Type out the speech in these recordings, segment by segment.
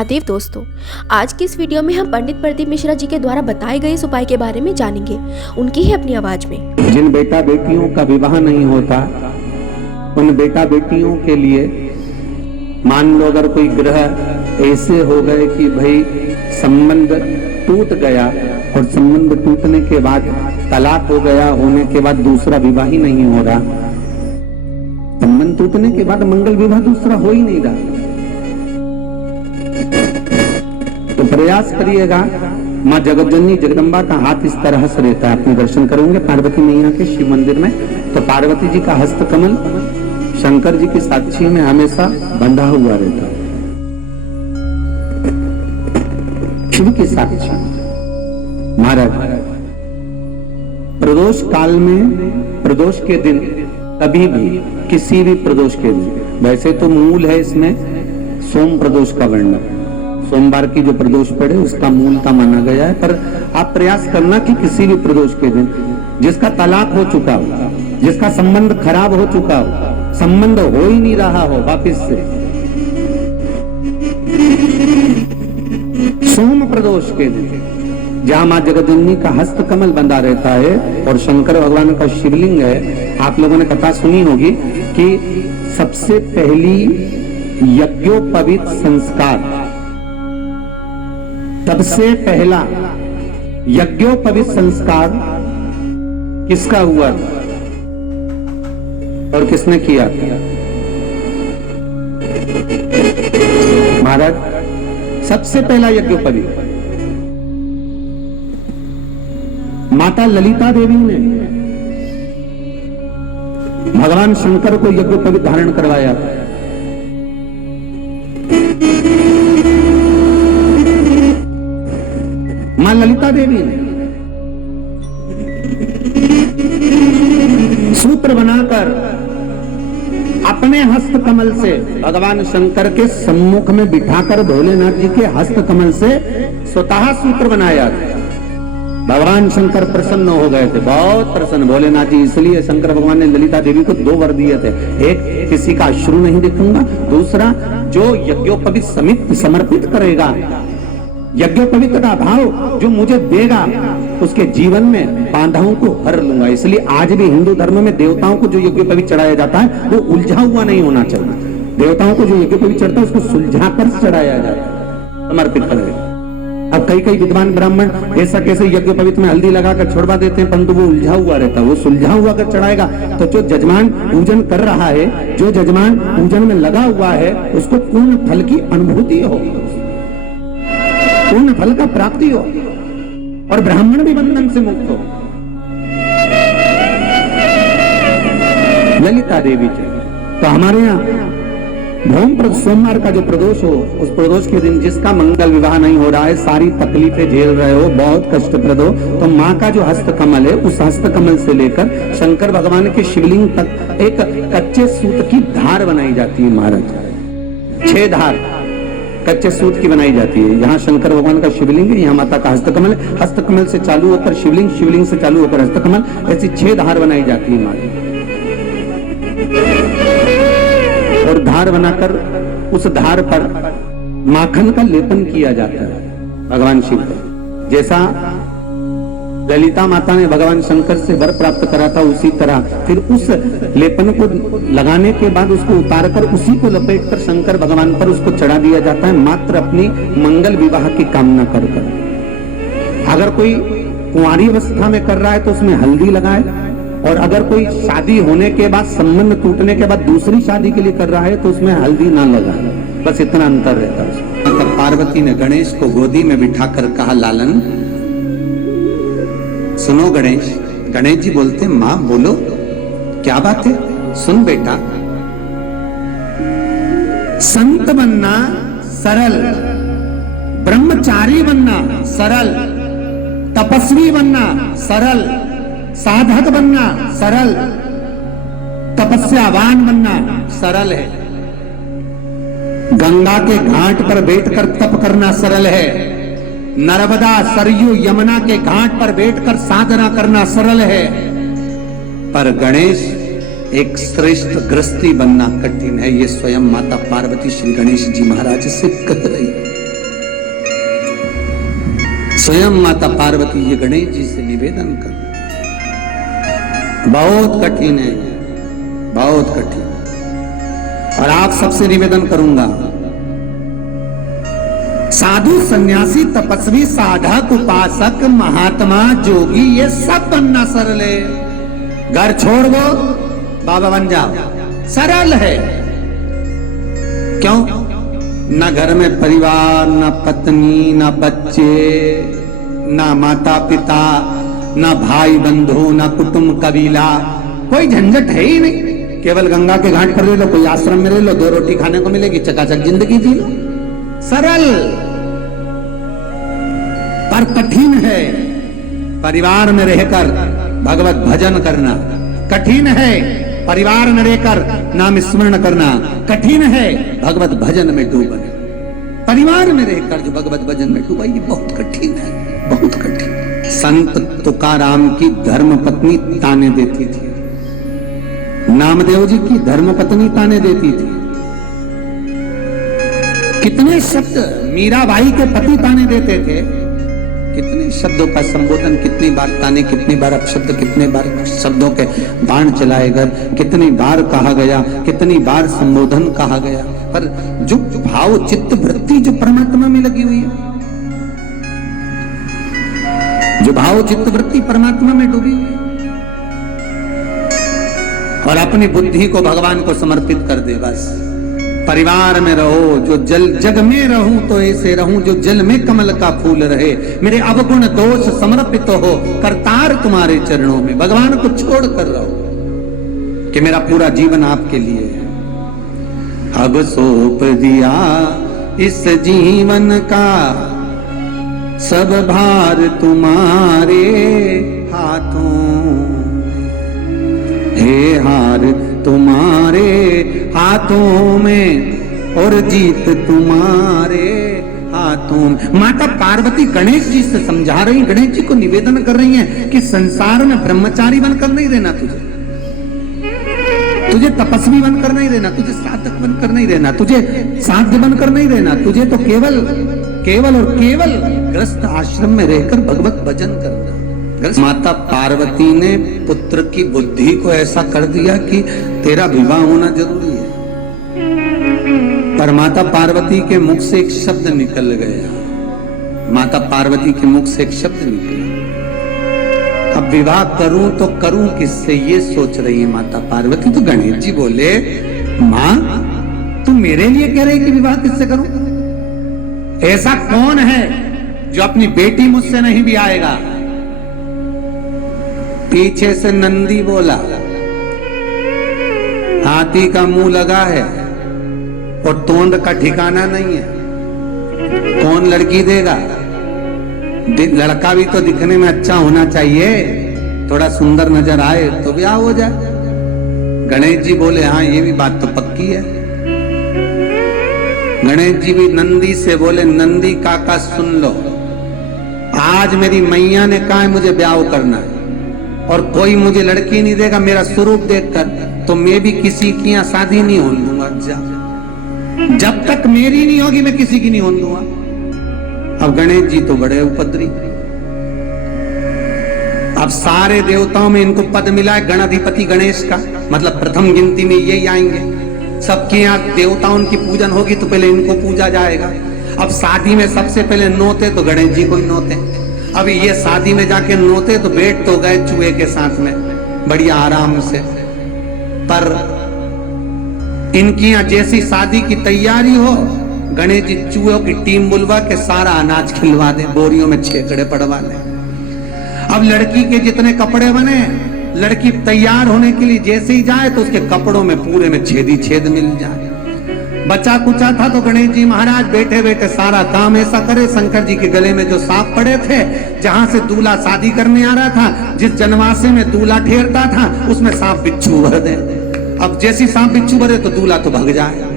महादेव दोस्तों, आज की इस वीडियो में हम पंडित प्रदीप मिश्रा जी के द्वारा बताए गए इस उपाय के बारे में जानेंगे, उनकी ही अपनी आवाज में। जिन बेटा बेटियों का विवाह नहीं होता उन बेटा बेटियों के लिए मान लो अगर कोई ग्रह ऐसे हो गए कि भाई संबंध टूट गया और संबंध टूटने के बाद तलाक हो गया, होने के बाद दूसरा विवाह ही नहीं हो रहा, संबंध टूटने के बाद मंगल विवाह दूसरा हो ही नहीं रहा, तो प्रयास करिएगा। माँ जगतजननी जगदम्बा का हाथ इस तरह से रहता है, अपने दर्शन करोगे पार्वती मैया के शिव मंदिर में, तो पार्वती जी का हस्त कमल शंकर जी की साक्षी में हमेशा बंधा हुआ रहता है, शिव की साक्षी। महाराज प्रदोष काल में, प्रदोष के दिन, कभी भी किसी भी प्रदोष के दिन, वैसे तो मूल है इसमें सोम प्रदोष का वर्णन, सोमवार की जो प्रदोष पड़े उसका मूलता माना गया है, पर आप प्रयास करना कि किसी भी प्रदोष के दिन जिसका तलाक हो चुका हो, जिसका संबंध खराब हो चुका हो, संबंध हो ही नहीं रहा हो वापिस से, सोम प्रदोष के दिन जहां मां जगदम्बा का हस्त कमल बंधा रहता है और शंकर भगवान का शिवलिंग है। आप लोगों ने कथा सुनी होगी कि सबसे पहली यज्ञोपवीत संस्कार, सबसे पहला यज्ञोपवीत संस्कार किसका हुआ और किसने किया? महाराज सबसे पहला यज्ञोपवीत माता ललिता देवी ने भगवान शंकर को यज्ञोपवीत धारण करवाया। मां ललिता देवी ने सूत्र बनाकर अपने हस्त कमल से भगवान शंकर के सम्मुख में बिठाकर भोलेनाथ जी के हस्त कमल से स्वतः सूत्र बनाया। भगवान शंकर प्रसन्न हो गए थे, बहुत प्रसन्न भोलेनाथ जी, इसलिए शंकर भगवान ने ललिता देवी को दो वर दिए थे, एक किसी का अश्रु नहीं देखूंगा, दूसरा जो यज्ञोपवीत समित समर्पित करेगा, यज्ञोपवीत का भाव जो मुझे देगा उसके जीवन में बाधाओं को हर लूंगा। इसलिए आज भी हिंदू धर्म में देवताओं को जो यज्ञोपवीत चढ़ाया जाता है वो उलझा हुआ नहीं होना चाहिए। देवताओं को जो यज्ञोपवीत चढ़ता है उसको सुलझा कर चढ़ाया जाए, समर्पित करेगा। अब कई विद्वान ब्राह्मण ऐसा कैसे यज्ञोपवीत में हल्दी लगाकर छोड़वा देते हैं, परंतु वो उलझा हुआ रहता है, वो सुलझा हुआ अगर चढ़ाएगा तो जो जजमान पूजन कर रहा है, जो जजमान पूजन में लगा हुआ है, उसको पूर्ण फल की अनुभूति हो, पूर्ण फल का प्राप्ति हो और ब्राह्मण भी बंधन से मुक्त हो। ललिता देवी जी तो हमारे यहाँ भौम सोमवार का जो प्रदोष हो, उस प्रदोष के दिन जिसका मंगल विवाह नहीं हो रहा है, सारी तकलीफें झेल रहे हो, बहुत कष्टप्रद हो, तो माँ का जो हस्त कमल है उस हस्त कमल से लेकर शंकर भगवान के शिवलिंग तक एक कच्चे सूत की धार बनाई जाती है। महाराज 6 धार कच्चे सूत की बनाई जाती है। यहाँ शंकर भगवान का शिवलिंग है, यहाँ माता का हस्तकमल है, हस्तकमल से चालू होकर शिवलिंग, शिवलिंग से चालू होकर हस्तकमल, ऐसी 6 धार बनाई जाती है माता। और धार बनाकर उस धार पर माखन का लेपन किया जाता है भगवान शिव का। जैसा ललिता माता ने भगवान शंकर से वर प्राप्त करा था, उसी तरह फिर उस लेपन को लगाने के बाद उसको उतारकर उसी को लपेटकर शंकर भगवान पर उसको चढ़ा दिया जाता है, मात्र अपनी मंगल विवाह की कामना कर। अगर कोई कुंवारी अवस्था में कर रहा है तो उसमें हल्दी लगाए, और अगर कोई शादी होने के बाद, संबंध टूटने के बाद दूसरी शादी के लिए कर रहा है तो उसमें हल्दी ना लगाए, बस इतना अंतर रहता है। तब पार्वती ने गणेश को गोदी में बिठाकर कहा, लालन सुनो गणेश। गणेश जी बोलते, मां बोलो क्या बात है, सुन बेटा। संत बनना सरल, ब्रह्मचारी बनना सरल, तपस्वी बनना सरल, साधक बनना सरल, तपस्यावान बनना सरल है, गंगा के घाट पर बैठकर तप करना सरल है, नर्मदा सरयू यमुना के घाट पर बैठकर साधना करना सरल है, पर गणेश एक श्रेष्ठ गृहस्थी बनना कठिन है। ये स्वयं माता पार्वती श्री गणेश जी महाराज से कह रही। स्वयं माता पार्वती जी गणेश जी से निवेदन कर, बहुत कठिन है, बहुत कठिन। और आप सबसे निवेदन करूंगा, साधु सन्यासी तपस्वी साधक उपासक महात्मा जोगी ये सब बनना सरल है। घर छोड़ दो बाबा बन जाओ, सरल है। क्यों? न घर में परिवार, न पत्नी, न बच्चे, न माता पिता, न भाई बंधु, न कुटुंब कबीला, कोई झंझट है ही नहीं। केवल गंगा के घाट पर ले लो, कोई आश्रम में ले लो, 2 रोटी खाने को मिलेगी, चकाचक जिंदगी जी लो, सरल। पर कठिन है परिवार में रहकर भगवत भजन करना, कठिन है परिवार में रहकर नाम स्मरण करना, कठिन है भगवत भजन में डूबना। परिवार में रहकर जो भगवत भजन में डूबा, ये बहुत कठिन है, बहुत कठिन। संत तुकाराम की धर्म पत्नी ताने देती थी, नामदेव जी की धर्म पत्नी ताने देती थी। कितने शब्द मीराबाई के पति ताने देते थे, कितने शब्दों का संबोधन, कितनी बार ताने, कितनी बार अपशब्द, कितने बार शब्दों के बाण चलाए गए, कितनी बार कहा गया, कितनी बार संबोधन कहा गया। पर जो भाव चित्त वृत्ति जो परमात्मा में लगी हुई है, जो भाव चित्त वृत्ति परमात्मा में डूबी है, और अपनी बुद्धि को भगवान को समर्पित कर दे। बस परिवार में रहो, जो जग में रहूं तो ऐसे रहूं, जो जल में कमल का फूल रहे, मेरे अवगुण दोष समर्पित हो, करतार तुम्हारे चरणों में। भगवान को छोड़ कर रहो कि मेरा पूरा जीवन आपके लिए है। अब सौंप दिया इस जीवन का सब भार तुम्हारे हाथों, हे हार तुम्हारे हाथों में और जीत तुम्हारे हाथों में। माता पार्वती गणेश जी से समझा रही, गणेश जी को निवेदन कर रही हैं कि संसार में ब्रह्मचारी बनकर नहीं रहना, तुझे तपस्वी बनकर नहीं रहना, तुझे साधक बनकर नहीं रहना, तुझे साध्य बनकर नहीं रहना, तुझे तो केवल और केवल गृहस्थ आश्रम में रहकर भगवत भजन करना। माता पार्वती ने पुत्र की बुद्धि को ऐसा कर दिया कि तेरा विवाह होना जरूरी है। पर माता पार्वती के मुख से एक शब्द निकल गया, माता पार्वती के मुख से एक शब्द निकला, अब विवाह करूं तो करूं किससे, ये सोच रही है माता पार्वती। तो गणेश जी बोले, मां तू मेरे लिए कह रही कि विवाह किससे करूं? ऐसा कौन है जो अपनी बेटी मुझसे नहीं भी आएगा? पीछे से नंदी बोला, हाथी का मुंह लगा है और तोंद का ठिकाना नहीं है, कौन लड़की देगा? लड़का भी तो दिखने में अच्छा होना चाहिए, थोड़ा सुंदर नजर आए तो ब्याह हो जाए। गणेश जी बोले, हाँ ये भी बात तो पक्की है। गणेश जी भी नंदी से बोले, नंदी काका सुन लो, आज मेरी मैया ने कहा है मुझे ब्याह करना है और कोई मुझे लड़की नहीं देगा मेरा स्वरूप देखकर, तो मैं भी किसी की यहाँ शादी नहीं होने दूंगा। जब तक मेरी नहीं होगी मैं किसी की नहीं होने दूंगा। अब गणेश जी तो बड़े उपद्री, अब सारे देवताओं में इनको पद मिला है गणाधिपति गणेश का, मतलब प्रथम गिनती में यही आएंगे। सबके यहाँ देवताओं की पूजन होगी तो पहले इनको पूजा जाएगा। अब शादी में सबसे पहले नोते तो गणेश जी को ही नोते। अब ये शादी में जाके नोते तो बैठ तो गए चूहे के साथ में बढ़िया आराम से, पर इनकी यहाँ जैसी शादी की तैयारी हो, गणेश जी चूहों की टीम बुलवा के सारा अनाज खिलवा दे, बोरियों में छेकड़े पड़वा दे। अब लड़की के जितने कपड़े बने, लड़की तैयार होने के लिए जैसे ही जाए तो उसके कपड़ों में पूरे में छेद ही छेद मिल जाए। बचा कुचा था तो गणेश जी महाराज बैठे बैठे सारा काम ऐसा करे, शंकर जी के गले में जो सांप पड़े थे, जहां से दूल्हा शादी करने आ रहा था, जिस जनवासे में दूल्हा ठहरता था, उसमें सांप बिच्छू भर दे। अब जैसी सांप बिच्छू भरे तो दूल्हा तो भाग जाए।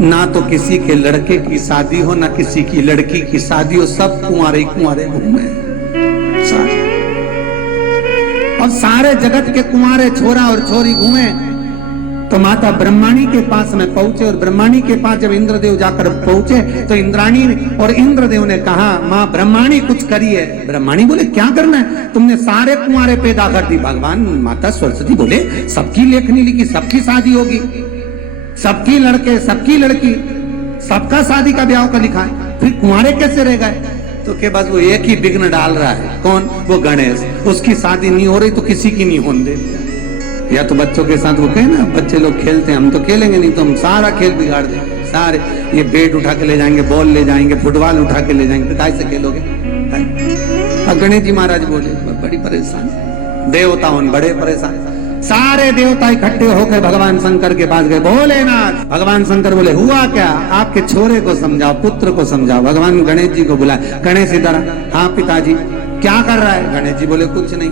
ना तो किसी के लड़के की शादी हो, ना किसी की लड़की की शादी हो, सब कुंवारे कुंवारे घूमे। अब सारे जगत के कुंवारे छोरा और छोरी घूमे तो माता ब्रह्माणी के पास में पहुंचे और ब्रह्माणी के पास जब इंद्रदेव जाकर पहुंचे तो इंद्राणी और इंद्रदेव ने कहा माँ ब्रह्माणी कुछ करिए। ब्रह्माणी बोले क्या करना है, तुमने सारे कुंवारे पैदा कर दी। भगवान माता सरस्वती बोले सबकी लेखनी लिखी, सबकी शादी होगी, सबकी लड़के सबकी लड़की, सबका शादी का ब्याह का लिखा है, फिर कुंवारे कैसे रह गए। तो के बाद वो एक ही विघ्न डाल रहा है, कौन, वो गणेश। उसकी शादी नहीं हो रही तो किसी की नहीं होने दे। या तो बच्चों के साथ वो कहे ना, बच्चे लोग खेलते हैं, हम तो खेलेंगे नहीं तो हम सारा खेल बिगाड़ देंगे सारे। ये बैट उठा के ले जाएंगे, बॉल ले जाएंगे, फुटबॉल उठा के ले जाएंगे, तो कैसे खेलोगे। और गणेश जी महाराज बोले बड़ी परेशान, देवताओं बड़े परेशान। सारे देवता इकट्ठे होकर भगवान शंकर के पास गए। भोलेनाथ, भगवान शंकर बोले हुआ क्या, आपके छोरे को समझाओ, पुत्र को समझाओ। भगवान गणेश जी को बुलाया। गणेश इधर, हाँ पिताजी क्या कर रहा है। गणेश जी बोले कुछ नहीं,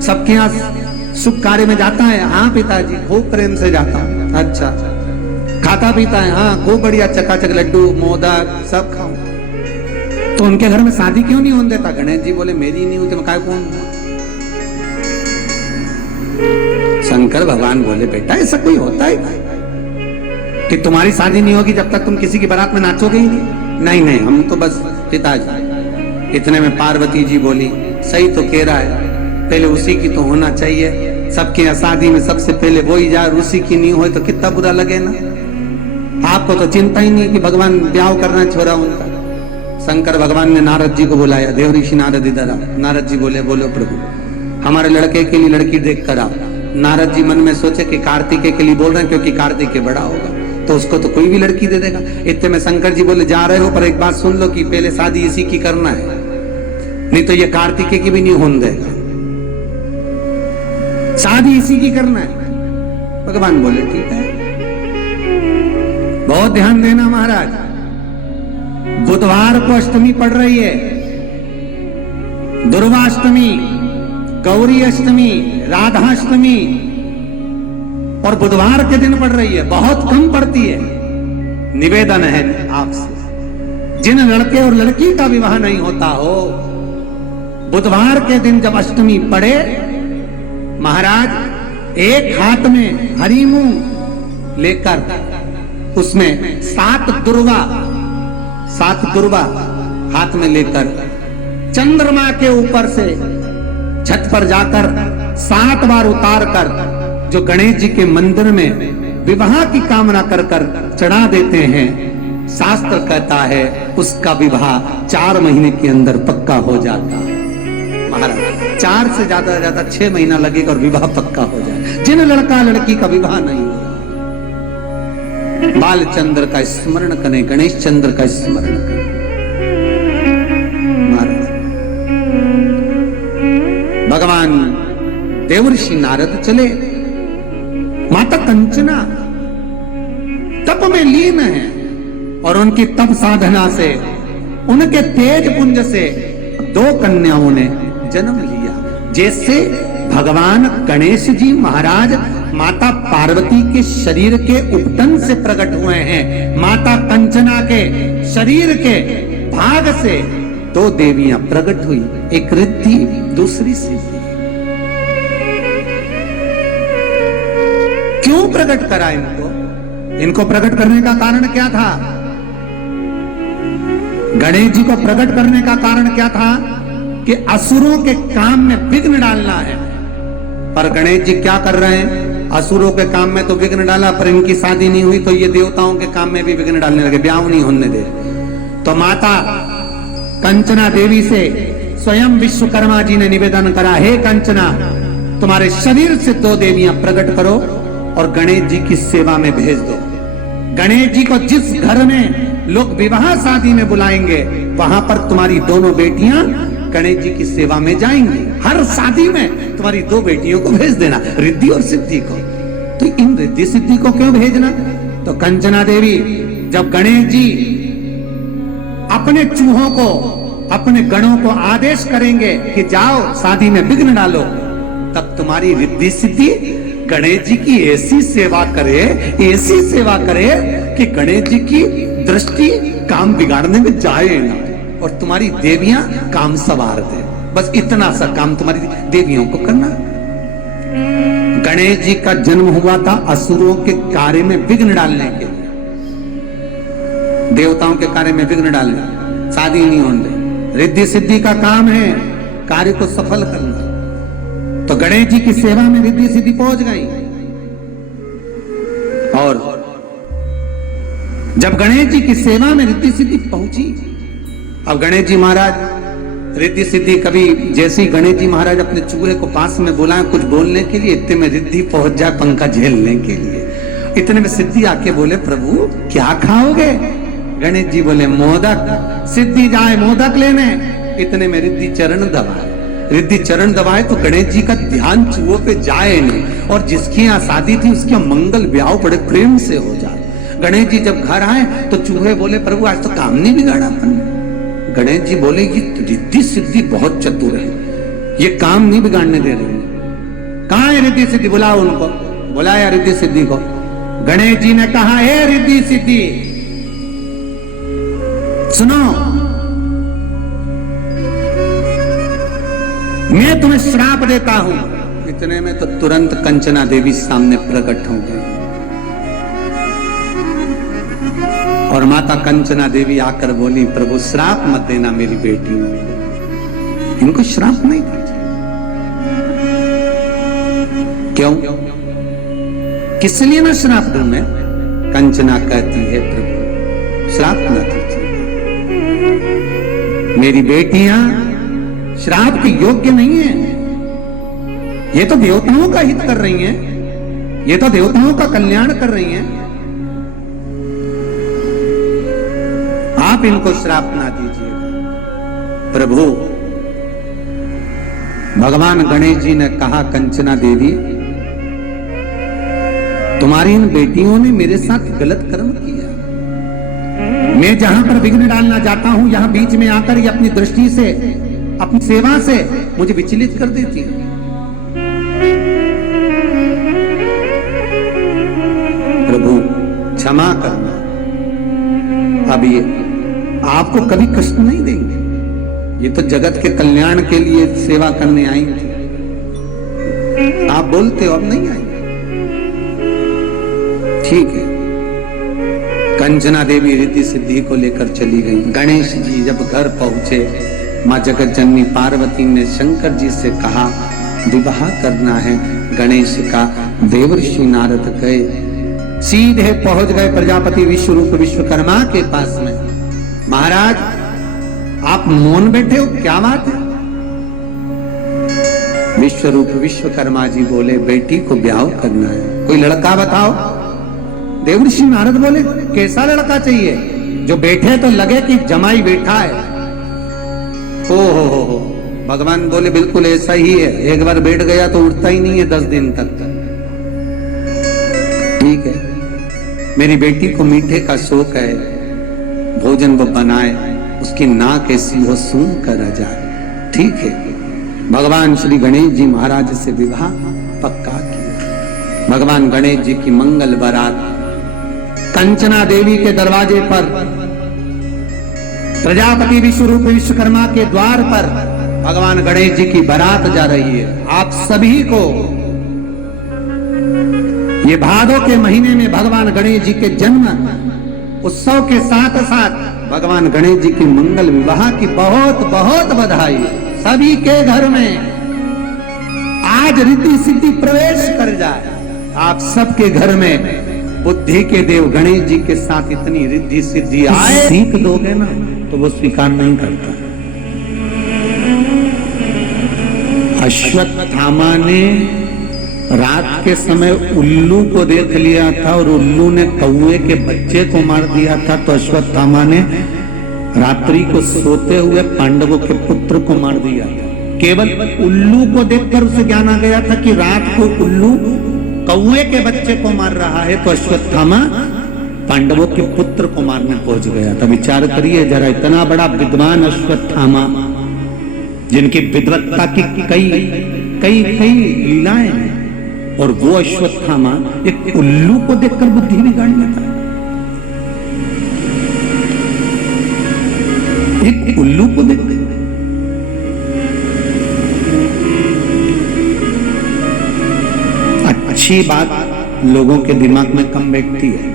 सबके यहाँ शुभ कार्य में जाता है। हाँ पिताजी खूब प्रेम से जाता हूँ। अच्छा, खाता पीता है। हाँ खूब बढ़िया, चकाचक लड्डू मोदक सब खाऊं। तो उनके घर में शादी क्यों नहीं होने देता। गणेश जी बोले मेरी नहीं होती, मैं काय कौन। शंकर भगवान बोले बेटा ऐसा कोई होता है कि तुम्हारी शादी नहीं होगी जब तक तुम किसी की बारात में नाचोगे ही नहीं। नहीं नहीं, हम तो बस पिताजी। इतने में पार्वती जी बोली सही तो कह रहा है, पहले उसी की तो होना चाहिए। सबके यहाँ शादी में सबसे पहले वो ही जाए, उसी की नहीं हो तो कितना बुरा लगे ना। आपको तो चिंता ही नहीं कि भगवान ब्याह करना छोड़ा उनका। शंकर भगवान ने नारद जी को बुलाया। देव ऋषि नारद इधर आओ। नारद जी बोले बोलो प्रभु, हमारे लड़के के लिए लड़की देख कर आओ। नारद जी मन में सोचे कि कार्तिकेय के लिए बोल रहे हैं क्योंकि कार्तिकेय बड़ा होगा तो उसको तो कोई भी लड़की दे देगा। इतने में शंकर जी बोले जा रहे हो पर एक बात सुन लो कि पहले शादी इसी की करना है, नहीं तो ये कार्तिकेय की भी नहीं होने देगा। शादी इसी की करना है। भगवान बोले ठीक है। बहुत ध्यान देना महाराज, बुधवार को अष्टमी पड़ रही है, दुर्वाष्टमी, गौरी अष्टमी, राधाष्टमी और बुधवार के दिन पड़ रही है। बहुत कम पड़ती है। निवेदन है आपसे, जिन लड़के और लड़की का विवाह नहीं होता हो, बुधवार के दिन जब अष्टमी पड़े, महाराज एक हाथ में हरी मूंग लेकर उसमें 7 दुर्वा हाथ में लेकर चंद्रमा के ऊपर से छत पर जाकर 7 बार उतार कर जो गणेश जी के मंदिर में विवाह की कामना कर कर चढ़ा देते हैं, शास्त्र कहता है उसका विवाह 4 महीने के अंदर पक्का हो जाता है। महाराज 4 से ज्यादा 6 महीना लगेगा और विवाह पक्का हो जाए। जिन लड़का लड़की का विवाह नहीं हुआ, बाल चंद्र का स्मरण करें, गणेश चंद्र का स्मरण करें। महाराज भगवान देवर्षि नारद चले, माता कंचना तप में लीन है और उनकी तप साधना से, उनके तेज पुंज से 2 कन्याओं ने जन्म लिया। जैसे भगवान गणेश जी महाराज माता पार्वती के शरीर के उपटन से प्रकट हुए हैं, माता कंचना के शरीर के भाग से 2 देवियां प्रकट हुई, एक रिद्धि दूसरी सिद्धि। क्यों प्रकट करा इनको? इनको प्रकट करने का कारण क्या था? गणेश जी को प्रकट करने का कारण क्या था? कि असुरों के काम में विघ्न डालना है। पर गणेश जी क्या कर रहे हैं? असुरों के काम में तो विघ्न डाला, पर इनकी शादी नहीं हुई तो ये देवताओं के काम में भी विघ्न डालने लगे, ब्याह नहीं होने दे। तो माता कंचना देवी से स्वयं विश्वकर्मा जी ने निवेदन करा, हे कंचना तुम्हारे शरीर से 2 देवियां प्रकट करो और गणेश जी की सेवा में भेज दो। गणेश जी को जिस घर में लोग विवाह शादी में बुलाएंगे, वहां पर तुम्हारी दोनों बेटियां गणेश जी की सेवा में जाएंगी। हर शादी में तुम्हारी 2 बेटियों को भेज देना, रिद्धि और सिद्धि को। तो इन रिद्धि सिद्धि को क्यों भेजना? तो कंचना देवी जब गणेश जी अपने चूहों को, अपने गणों को आदेश करेंगे कि जाओ शादी में विघ्न डालो, तब तुम्हारी रिद्धि सिद्धि गणेश जी की ऐसी सेवा करे, ऐसी सेवा करे कि गणेश जी की दृष्टि काम बिगाड़ने में जाए ना, और तुम्हारी देवियां काम सवार दे। बस इतना सा काम तुम्हारी देवियों को करना। गणेश जी का जन्म हुआ था असुरों के कार्य में विघ्न डालने के लिए, देवताओं के कार्य में विघ्न डालने, शादी नहीं होने, रिद्धि सिद्धि का काम है कार्य को सफल करना। तो गणेश जी की सेवा में रिद्धि सिद्धि पहुंच गई। और जब गणेश जी की सेवा में रिद्धि सिद्धि पहुंची, अब गणेश जी महाराज रिद्धि सिद्धि कभी, जैसे ही गणेश जी महाराज अपने चूहे को पास में बुलाए कुछ बोलने के लिए, इतने में रिद्धि पहुंच जाए पंखा झेलने के लिए। इतने में सिद्धि आके बोले प्रभु क्या खाओगे? गणेश जी बोले मोदक। सिद्धि जाए मोदक लेने, इतने में रिद्धि चरण दबाए। रिद्धि चरण दबाए तो गणेश जी का ध्यान चूहों पे जाए नहीं, और जिसकी यहाँ शादी थी उसके मंगल ब्याह बड़े प्रेम से हो जाए। गणेश जी जब घर आए तो चूहे बोले प्रभु आज तो काम नहीं बिगाड़ा अपन। गणेश जी बोले ये रिद्धि सिद्धि बहुत चतुर है, ये काम नहीं बिगाड़ने दे रहे। कहां है रिद्धि सिद्धि? बुलाओ उनको। बुलाया रिद्धि सिद्धि को। गणेश जी ने कहा हे रिद्धि सिद्धि सुनो, मैं तुम्हें श्राप देता हूं। इतने में तो तुरंत कंचना देवी सामने प्रकट हो गई, और माता कंचना देवी आकर बोली प्रभु श्राप मत देना मेरी बेटी, इनको श्राप नहीं दीजिए। क्यों? किस लिए ना श्राप दूं मैं? कंचना कहती है प्रभु श्राप न दीजिए, मेरी बेटियां श्राप के योग्य नहीं है। ये तो देवताओं का हित कर रही हैं, ये तो देवताओं का कल्याण कर रही हैं, आप इनको श्राप ना दीजिएगा। प्रभु भगवान गणेश जी ने कहा कंचना देवी तुम्हारी इन बेटियों ने मेरे साथ गलत कर्म किया, मैं जहां पर विघ्न डालना चाहता हूं यहां बीच में आकर ये अपनी दृष्टि से अपनी सेवा से मुझे विचलित कर देती है। प्रभु क्षमा करना, अब ये आपको कभी कष्ट नहीं देंगे, ये तो जगत के कल्याण के लिए सेवा करने आई थी, आप बोलते हो अब नहीं आई। ठीक है, कंचना देवी रिद्धि सिद्धि को लेकर चली गई। गणेश जी जब घर पहुंचे, मां जगत जननी पार्वती ने शंकर जी से कहा विवाह करना है गणेश का। देवर्षि नारद गए, सीधे पहुंच गए प्रजापति विश्वरूप विश्वकर्मा के पास में। महाराज आप मौन बैठे हो, क्या बात है? विश्वरूप विश्वकर्मा जी बोले बेटी को ब्याह करना है, कोई लड़का बताओ। देवर्षि नारद बोले कैसा लड़का चाहिए? जो बैठे तो लगे कि जमाई बैठा है। ओ हो, भगवान बोले बिल्कुल ऐसा ही है, एक बार बैठ गया तो उठता ही नहीं है 10 दिन तक। ठीक है, मेरी बेटी को मीठे का शौक है, भोजन वो बनाए, उसकी नाक ऐसी हो सूंघ कर आ जाए। ठीक है, भगवान श्री गणेश जी महाराज से विवाह पक्का किया। भगवान गणेश जी की मंगल बारात कंचना देवी के दरवाजे पर, प्रजापति विश्वरूप विश्वकर्मा के द्वार पर भगवान गणेश जी की बारात जा रही है। आप सभी को ये भादों के महीने में भगवान गणेश जी के जन्म उत्सव के साथ साथ भगवान गणेश जी की मंगल विवाह की बहुत बहुत बधाई। सभी के घर में आज रिद्धि सिद्धि प्रवेश कर जाए। आप सबके घर में बुद्धि के देव गणेश जी के साथ इतनी रिद्धि सिद्धि आए, सीख दोगे ना तो वो स्वीकार नहीं करता। अश्वत्थामा ने रात के समय उल्लू को देख लिया था और उल्लू ने कौवे के बच्चे को मार दिया था, तो अश्वत्थामा ने रात्रि को सोते हुए पांडवों के पुत्र को मार दिया। केवल उल्लू को देखकर उसे ज्ञान आ गया था कि रात को उल्लू कौवे के बच्चे को मार रहा है, तो अश्वत्थामा पांडवों के पुत्र को मारने पहुंच गया था। विचार करिए जरा, इतना बड़ा विद्वान अश्वत्थामा जिनकी विद्वत्ता की कई कई कई लीलाएं हैं, और वो अश्वत्थामा एक उल्लू को देखकर बुद्धि बिगाड़ लेता है। एक उल्लू को देख, अच्छी बात लोगों के दिमाग में कम बैठती है,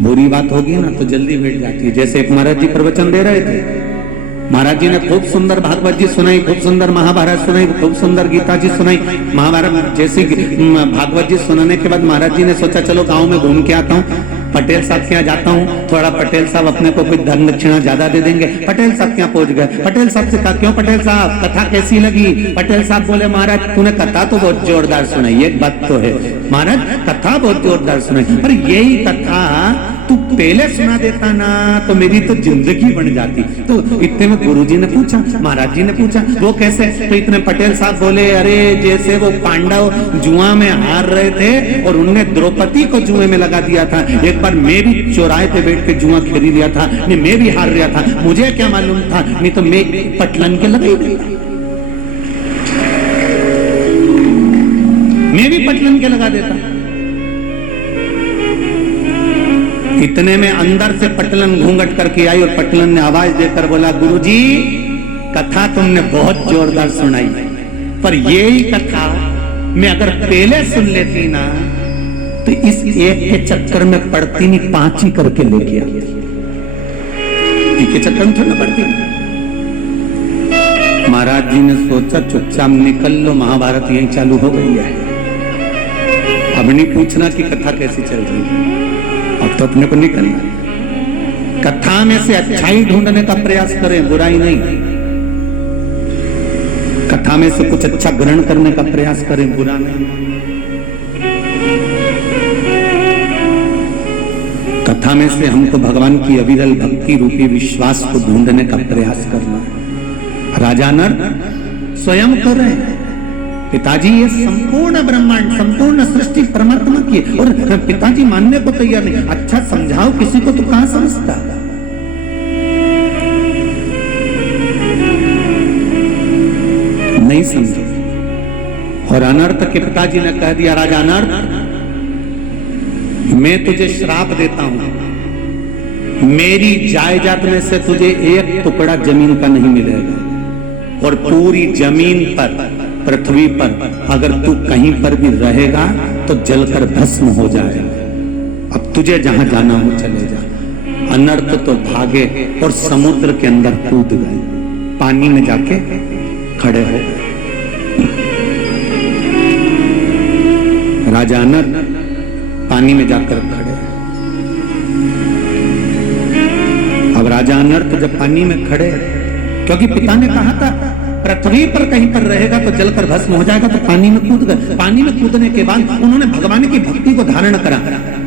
बुरी बात होगी ना तो जल्दी बैठ जाती है। जैसे एक महाराज जी प्रवचन दे रहे थे, महाराज जी ने खूब सुंदर भागवत जी सुनाई, खूब सुंदर महाभारत सुनाई, खूब सुंदर गीता जी सुनाई। महाभारत जैसी भागवत जी सुनाने के बाद महाराज जी ने सोचा चलो गांव में घूम के आता हूँ, पटेल साहब के यहाँ जाता हूँ, थोड़ा पटेल साहब अपने को कोई धन दक्षिणा ज्यादा दे देंगे। पटेल साहब के यहाँ पहुंच गए, पटेल साहब से कहा क्यों पटेल साहब कथा कैसी लगी? पटेल साहब बोले महाराज तूने कथा तो बहुत जोरदार सुनाई, एक बात तो है महाराज कथा बहुत जोरदार सुनाई, पर यही कथा तू पहले सुना देता ना तो मेरी तो जिंदगी बन जाती। तो इतने में गुरुजी ने पूछा, महाराज जी ने पूछा वो कैसे? तो इतने पटेल साहब बोले अरे जैसे वो पांडव जुआ में हार रहे थे और उनने द्रौपदी को जुए में लगा दिया था, एक बार मैं भी चौराहे पे बैठ के जुआ खेल लिया था, नहीं मैं भी हार रहा था, मुझे क्या मालूम था, नहीं तो मैं पटलन के लगा ही देता, मैं भी पटलन के लगा देता। इतने में अंदर से पटलन घूंघट करके आई और पटलन ने आवाज देकर बोला गुरुजी कथा तुमने बहुत जोरदार सुनाई, पर यही कथा मैं अगर पहले सुन लेती ना तो इस एक के चक्कर में पड़ती नहीं, 5 ही करके लेके आती, एक के चक्कर में थोड़ा पड़ती। महाराज जी ने सोचा चुपचाप निकल लो, महाभारत यहीं चालू हो गई है, अब नहीं पूछना कि कथा कैसी चल रही है, अब तो अपने को निकलना। कथा में से अच्छाई ढूंढने का प्रयास करें, बुराई नहीं। कथा में से कुछ अच्छा ग्रहण करने का प्रयास करें, बुरा नहीं। कथा में से हमको भगवान की अविरल भक्ति रूपी विश्वास को ढूंढने का प्रयास करना। राजा नर स्वयं कर रहे हैं, पिताजी ये संपूर्ण ब्रह्मांड संपूर्ण सृष्टि परमात्मा की, और पिताजी मानने को तैयार नहीं। अच्छा समझाओ किसी को तो कहां समझता, नहीं समझे। और अनर्थ के पिताजी ने कह दिया राजा अनर्थ मैं तुझे श्राप देता हूं, मेरी जायदाद में से तुझे एक टुकड़ा जमीन का नहीं मिलेगा, और पूरी जमीन पर पृथ्वी पर अगर तू कहीं पर भी रहेगा तो जलकर भस्म हो जाएगा। अब तुझे जहां जाना हो चले जा। अनर्थ तो भागे और समुद्र के अंदर कूद गए, पानी में जाके खड़े हो। राजा अनर्थ पानी में जाकर खड़े। अब राजा अनर्थ जब पानी में खड़े, क्योंकि पिता ने कहा था पृथ्वी पर कहीं पर रहेगा तो जलकर भस्म हो जाएगा, तो पानी में कूद गए। पानी में कूदने के बाद उन्होंने भगवान की भक्ति को धारण करा,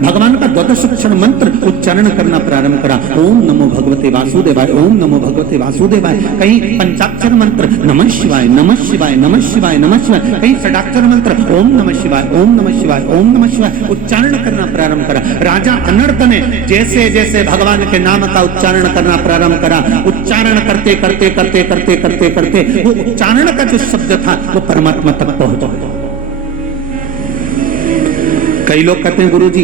भगवान का द्वादश अक्षर मंत्र उच्चारण करना प्रारंभ करा। ओम नमो भगवते वासुदेवाय, ओम नमो भगवते वासुदेवाय। कहीं पंचाक्षर मंत्र नमः शिवाय नमः शिवाय नमः शिवाय नमः शिवाय, कहीं षडाक्षर मंत्र ओम नमः शिवाय ओम नमः शिवाय ओम नमः शिवाय उच्चारण करना प्रारंभ करा। राजा अनर्थ ने जैसे जैसे भगवान के नाम का उच्चारण करना प्रारंभ करा, उच्चारण करते करते करते करते करते करते वो उच्चारण का जो शब्द था वो परमात्मा तक पहुंचा। कई लोग कहते हैं गुरुजी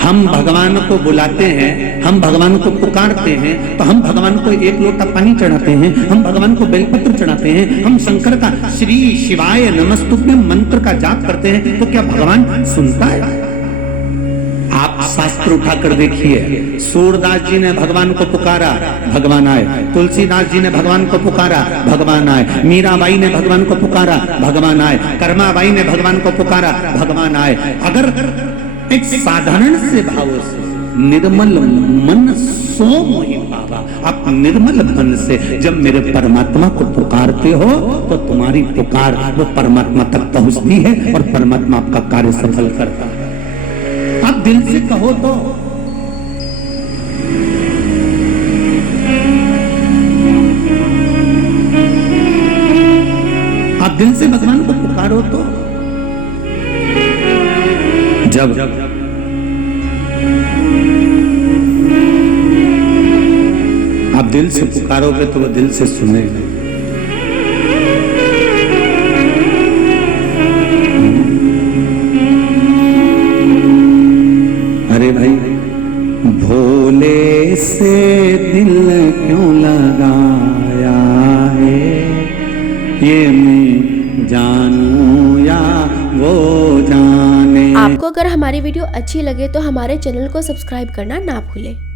हम भगवान को बुलाते हैं, हम भगवान को पुकारते हैं, तो हम भगवान को एक लोटा पानी चढ़ाते हैं, हम भगवान को बेलपत्र चढ़ाते हैं, हम शंकर का श्री शिवाय नमस्तुभ्यम मंत्र का जाप करते हैं, तो क्या भगवान सुनता है? आप शास्त्र उठाकर देखिए, सूरदास जी ने भगवान को पुकारा, भगवान आए। तुलसीदास जी ने भगवान को पुकारा, भगवान आए। मीराबाई ने भगवान को पुकारा, भगवान आए। कर्माबाई ने भगवान को पुकारा, भगवान आए। अगर एक साधारण से भाव से निर्मल मन सो मोहि पावा, आप निर्मल मन से जब मेरे परमात्मा को पुकारते हो तो तुम्हारी पुकार वो परमात्मा तक पहुंचती है और परमात्मा आपका कार्य सफल करता है। आप दिल से कहो तो आप दिल से भगवान को पुकारो तो जब आप दिल से पुकारोगे तो वो दिल से सुनेगा। अरे भाई भोले से दिल क्यों लगाया है, ये मैं जानूं या वो हमारी वीडियो अच्छी लगे तो हमारे चैनल को सब्सक्राइब करना ना भूलें।